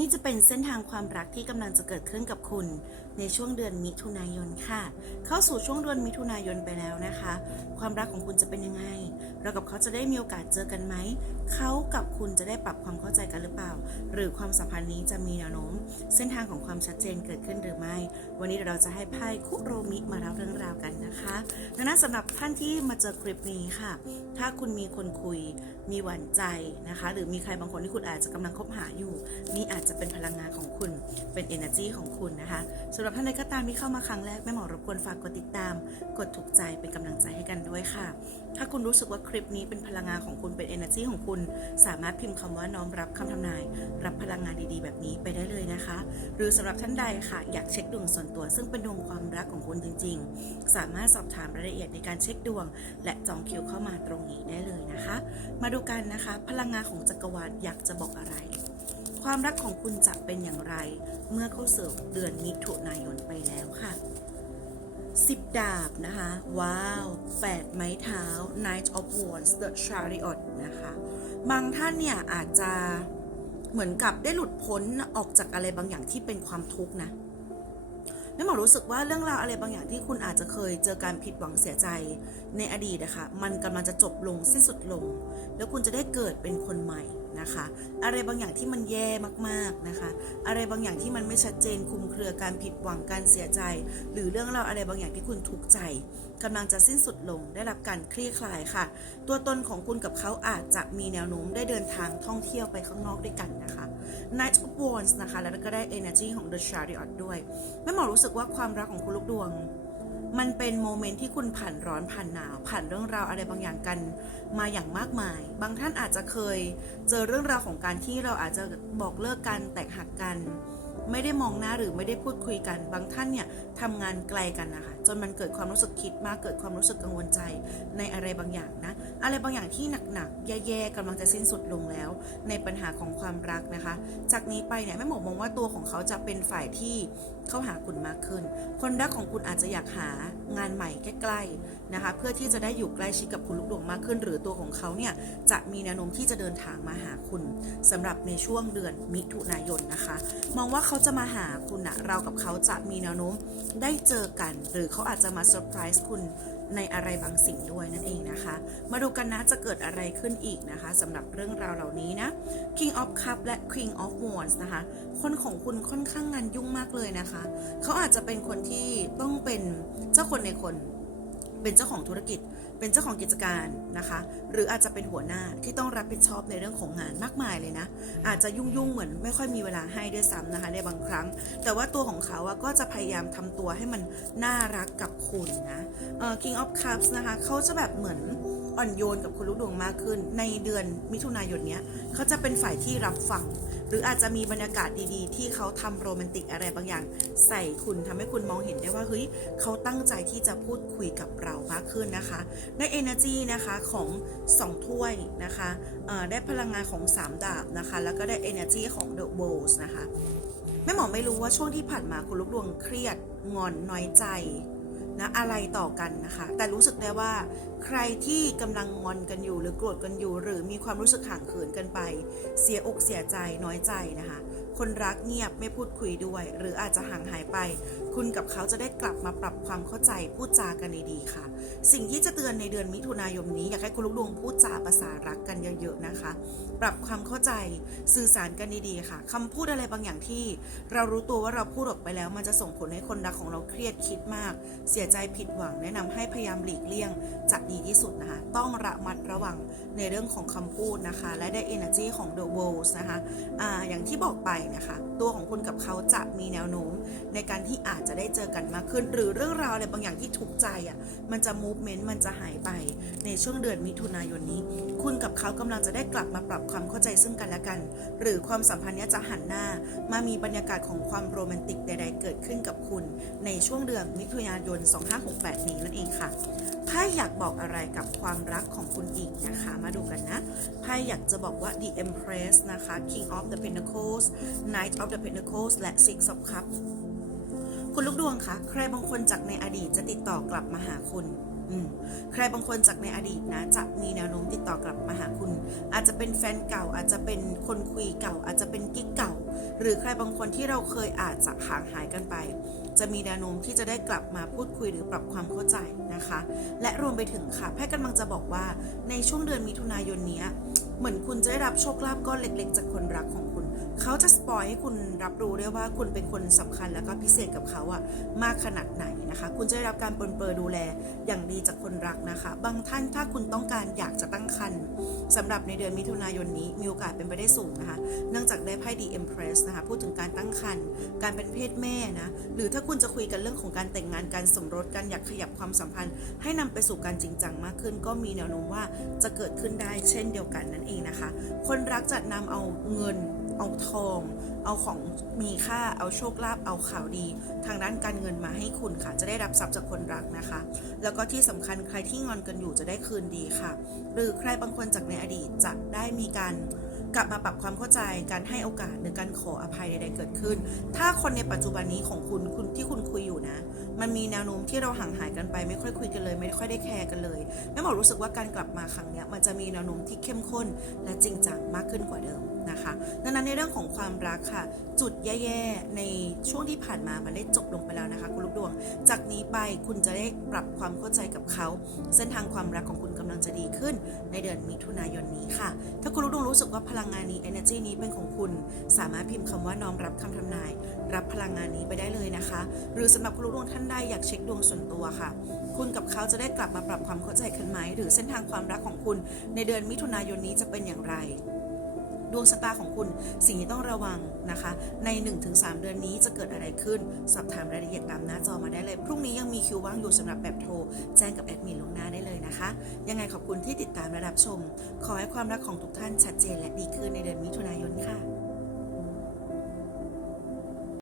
นี่จะเป็นเส้นทางความรักที่กำลังจะเกิดขึ้นกับคุณ ในช่วงเดือนมิถุนายนค่ะ เข้าสู่ช่วงเดือนมิถุนายนไปแล้วนะคะ ความรักของคุณจะเป็นยังไง เรากับเขาจะได้มีโอกาสเจอกันไหม เขากับคุณจะได้ปรับความเข้าใจกันหรือเปล่า หรือความสัมพันธ์นี้จะมีแนวโน้ม เส้นทางของความชัดเจนเกิดขึ้นหรือไม่ วันนี้เราจะให้ไพ่คุโรมิมาเล่าเรื่องราวกันนะคะดังนั้นสำหรับท่านที่มาเจอคลิปนี้ค่ะ ถ้าคุณมีคนคุย มีหวานใจนะคะ หรือมีใครบางคนที่คุณอาจจะกำลังคบหาอยู่ นี่อาจจะเป็นพลังงานของคุณ เป็น energy ของคุณนะคะสำหรับท่านใดก็ตามที่เข้ามาครั้งแรกแม่หมอรบกวนฝากกดติดตาม กดถูกใจเป็นกำลังใจให้กันด้วยค่ะ ถ้าคุณรู้สึกว่าคลิปนี้เป็นพลังงานของคุณเป็น energy ของคุณ สามารถพิมพ์คำว่าน้อมรับคำทำนาย รับพลังงานดีๆ แบบนี้ไปได้เลยนะคะ หรือสำหรับท่านใดค่ะ อยากเช็คดวงส่วนตัว ซึ่งเป็นดวงความรักของคุณจริง ๆ สามารถสอบถามรายละเอียดในการเช็คดวง และจองคิวเข้ามาตรงนี้ได้เลยนะคะ มาดูกันนะคะ พลังงานของจักรวาลอยากจะบอกอะไร ความรักของคุณจะเป็นอย่างไร เมื่อเข้าสู่เดือนมิถุนายนไปแล้วค่ะสิบดาบนะคะ ว้าวแปดไม้เท้า Knight of Wands The Chariot นะคะ บางท่านเนี่ยอาจจะเหมือนกับได้หลุดพ้นออกจากอะไรบางอย่างที่เป็นความทุกข์นะ แม่หมอรู้สึกว่าเรื่องราวอะไรบางอย่างที่คุณอาจจะเคยเจอการผิดหวังเสียใจในอดีตนะคะ มันกำลังจะจบลงสิ้นสุดลง แล้วคุณจะได้เกิดเป็นคนใหม่นะคะ อะไรบางอย่างที่มันแย่มากๆนะคะ อะไรบางอย่างที่มันไม่ชัดเจนคุมเครือการผิดหวังการเสียใจ หรือเรื่องราวอะไรบางอย่างที่คุณทุกข์ใจกำลังจะสิ้นสุดลงได้รับการคลี่คลายค่ะ ตัวตนของคุณกับเขาอาจจะมีแนวโน้มได้เดินทางท่องเที่ยวไปข้างนอกด้วยกันนะคะ Knight of Wands นะคะ แล้วก็ได้ Energy ของ The Chariot ด้วยแม่หมอรู้สึกว่าความรักของคุณลูกดวง มันเป็นโมเมนต์ที่คุณผ่านร้อนผ่านหนาว ผ่านเรื่องราวอะไรบางอย่างกันมาอย่างมากมาย บางท่านอาจจะเคยเจอเรื่องราวของการที่เราอาจจะบอกเลิกกันแตกหักกัน ไม่ได้มองหน้าหรือไม่ได้พูดคุยกัน บางท่านเนี่ยทำงานไกลกันนะคะจนมันเกิดความรู้สึกคิดมากเกิดความรู้สึกกังวลใจในอะไรบางอย่างนะ อะไรบางอย่างที่หนักๆแย่ๆกำลังจะสิ้นสุดลงแล้ว ในปัญหาของความรักนะคะ จากนี้ไปเนี่ยแม่หมอมองว่าตัวของเขาจะเป็นฝ่ายที่เข้าหาคุณมากขึ้น คนรักของคุณอาจจะอยากหางานใหม่ใกล้ๆนะคะ เพื่อที่จะได้อยู่ใกล้ชิดกับคุณลูกดวงมากขึ้น หรือตัวของเขาเนี่ยจะมีแนวโน้มที่จะเดินทางมาหาคุณสำหรับในช่วงเดือนมิถุนายนนะคะ มองว่าเขาจะมาหาคุณนะเรากับเขาจะมีแนวโน้มได้เจอกัน หรือเขาอาจจะมาเซอร์ไพรส์คุณในอะไรบางสิ่งด้วยนั่นเองนะคะ มาดูกันนะจะเกิดอะไรขึ้นอีกนะคะสำหรับเรื่องราวเหล่านี้นะ King of Cup และ King of Wands นะคะ คนของคุณค่อนข้างงานยุ่งมากเลยนะคะ เขาอาจจะเป็นคนที่ต้องเป็นเจ้าคนในคน เป็นเจ้าของธุรกิจ เป็นเจ้าของกิจการนะคะ หรืออาจจะเป็นหัวหน้าที่ต้องรับผิดชอบในเรื่องของงานมากมายเลยนะ อาจจะยุ่งๆเหมือนไม่ค่อยมีเวลาให้ด้วยซ้ำนะคะในบางครั้ง แต่ว่าตัวของเขาอะก็จะพยายามทำตัวให้มันน่ารักกับคุณนะเอ่อ King of Cups นะคะเขาจะแบบเหมือนอ่อนโยนกับคุณลูกดวงมากขึ้น ในเดือนมิถุนายนเนี้ยเขาจะเป็นฝ่ายที่รับฟัง หรืออาจจะมีบรรยากาศดีๆ ที่เขาทำโรแมนติกอะไรบางอย่าง ใส่คุณทำให้คุณมองเห็นได้ว่าเฮ้ยเขาตั้งใจที่จะพูดคุยกับเรามากขึ้นนะคะ ได้ energy นะคะของ 2 ถ้วยนะคะได้พลังงานของ 3 ดาบนะคะ แล้วก็ได้ energy ของ the bowls นะคะแม่หมอไม่รู้ว่าช่วงที่ผ่านมาคุณลูกดวงเครียดงอนน้อยใจ นะอะไรต่อกันนะคะ แต่รู้สึกได้ว่า ใครที่กำลังงอนกันอยู่หรือโกรธกันอยู่ หรือมีความรู้สึกห่างเขินกันไป เสียอกเสียใจน้อยใจนะคะ คนรักเงียบไม่พูดคุยด้วย หรืออาจจะห่างหายไป คุณกับเขาจะได้กลับมาปรับความเข้าใจพูดจากันดีๆค่ะ สิ่งที่จะเตือนในเดือนมิถุนายนนี้อยากให้คุณลูกดวงพูดจาภาษารักกันเยอะๆนะคะ ปรับความเข้าใจสื่อสารกันดีๆค่ะคำพูดอะไรบางอย่างที่ เรารู้ตัวว่าเราพูดออกไปแล้ว มันจะส่งผลให้คนรักของเราเครียดคิดมาก เสียใจผิดหวัง แนะนำให้พยายามหลีกเลี่ยงจะดีที่สุดนะคะ ต้องระมัดระวังในเรื่องของคำพูดนะคะ และได้ energy ของ the world นะคะอ่าอย่างที่บอกไปนะคะ ตัวของคุณกับเขาจะมีแนวโน้ม ในการที่อาจจะได้เจอกันมากขึ้น หรือเรื่องราวอะไรบางอย่างที่ถูกใจอะมันจะ movement มันจะหายไปในช่วงเดือนมิถุนายนนี้ คุณกับเขากำลังจะได้กลับมาปรับความเข้าใจซึ่งกันและกัน หรือความสัมพันธ์เนี้ยจะหันหน้า มามีบรรยากาศของความโรแมนติกใด ๆ เกิดขึ้นกับคุณ ในช่วงเดือนมิถุนายน 2568 นี้นั่นเองค่ะ ไพ่อยากบอกอะไรกับความรักของคุณอีกนะคะ มาดูกันนะ ไพ่อยากจะบอกว่า the empress นะคะ king of the pentacles knight of the pentacles และ six of cups คุณลูกดวงคะใครบางคนจากในอดีตจะติดต่อกลับมาหาคุณใครบางคนจากในอดีตนะจะมีแนวโน้มติดต่อกลับมาหาคุณ อาจจะเป็นแฟนเก่าอาจจะเป็นคนคุยเก่า อาจจะเป็นกิ๊กเก่า หรือใครบางคนที่เราเคยอาจจะห่างหายกันไป จะมีแนวโน้มที่จะได้กลับมาพูดคุยหรือปรับความเข้าใจนะคะ และรวมไปถึงค่ะแพทย์กำลังจะบอกว่าในช่วงเดือนมิถุนายนนี้เหมือนคุณจะได้รับโชคลาภก้อนเล็ก ๆ จากคนรักของคุณ เขาจะสปอยให้คุณรับรู้ได้ว่าคุณเป็นคนสำคัญแล้วก็พิเศษกับเขาอะมากขนาดไหนนะคะ คุณจะได้รับการปนเปรอดูแลอย่างดีจากคนรักนะคะ บางท่านถ้าคุณต้องการอยากจะตั้งครรภ์สำหรับในเดือนมิถุนายนนี้มีโอกาสเป็นไปได้สูงนะคะ เนื่องจากได้ไพ่ดีเอ็มเพรสนะคะ พูดถึงการตั้งครรภ์การเป็นเพศแม่นะ หรือถ้าคุณจะคุยกันเรื่องของการแต่งงานการสมรสการอยากขยับความสัมพันธ์ ให้นำไปสู่การจริงจังมากขึ้น ก็มีแนวโน้มว่าจะเกิดขึ้นได้เช่นเดียวกันนั่นเองนะคะ คนรักจะนำเอาเงินเอาทอง เอาของมีค่า เอาโชคลาภ เอาข่าวดี ทางด้านการเงินมาให้คุณค่ะ จะได้รับทรัพย์จากคนรักนะคะ แล้วก็ที่สำคัญใครที่งอนกันอยู่จะได้คืนดีค่ะ หรือใครบางคนจากในอดีตจะได้มีการ กลับมาปรับความเข้าใจการให้โอกาสหรือการขออภัยใดๆเกิดขึ้น ถ้าคนในปัจจุบันนี้ของคุณคุณที่คุณคุยอยู่นะ มันมีแนวโน้มที่เราห่างหายกันไป ไม่ค่อยคุยกันเลย ไม่ค่อยได้แคร์กันเลยแม่หมอรู้สึกว่าการกลับมาครั้งนี้มันจะมีแนวโน้มที่เข้มข้น และจริงจังมากขึ้นกว่าเดิมนะคะดังนั้นในเรื่องของความรักค่ะ จุดแย่ๆในช่วงที่ผ่านมามันได้จบลงไปแล้วนะคะ คุณลูกดวง จากนี้ไปคุณจะได้ปรับความเข้าใจกับเขา เส้นทางความรักของคุณกำลังจะดีขึ้น ในเดือนมิถุนายนนี้ค่ะ ถ้าคุณลูกดวงรู้สึกว่าพลังลังงานนี้ energy นี้เป็นของคุณ สามารถพิมพ์คำว่าน้อมรับคำทำนาย รับพลังงานนี้ไปได้เลยนะคะ หรือสำหรับคุณลูกดวงท่านใดอยากเช็คดวงส่วนตัวค่ะ คุณกับเขาจะได้กลับมาปรับความเข้าใจกันไหมหรือเส้นทางความรักของคุณในเดือนมิถุนายนนี้จะเป็นอย่างไร ดวงชะตาของคุณสิ่งที่ต้องระวังนะคะ ใน 1-3 เดือนนี้จะเกิดอะไรขึ้น สอบถามรายละเอียดตามหน้าจอมาได้เลย พรุ่งนี้ยังมีคิวว่างอยู่สำหรับแบบโทร แจ้งกับแอดมินลงหน้าได้เลยนะคะ ยังไงขอบคุณที่ติดตามและรับชม ขอให้ความรักของทุกท่านชัดเจนและดีขึ้นในเดือนมิถุนายนค่ะ